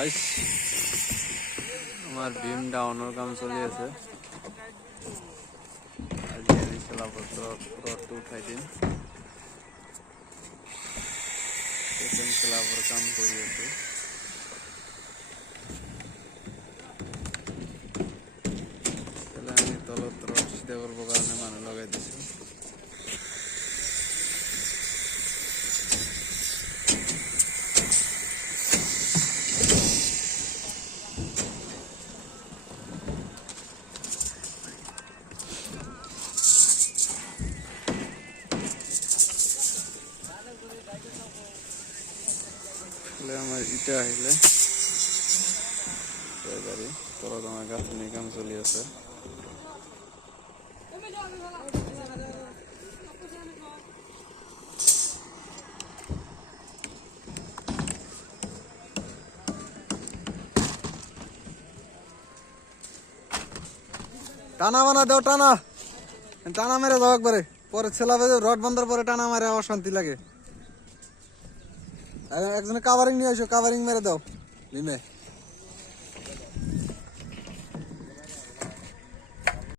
গাইস আমার বিম ডাউনের কাম চলি আছে আজি খেলাপত্র রডটো উঠাই দিন সেকেন্ড খেলাপর কাম করি আছে তাহলে আমি তলত রড সিধা করবো কারণে মানুষ লাগাই দিছি আমার ইটা আহিলে গাড়ি তলত আমার গাঁথনি কাম চলি আছে টানা বানা দাও টানা টানা মেরে দাও একবারে পরে ছেলাবে রড বন্ধের পরে টানা মারে অশান্তি লাগে একজনে কাভারিং নিয়ে আসো কাভারিং মেরে দাও লিমে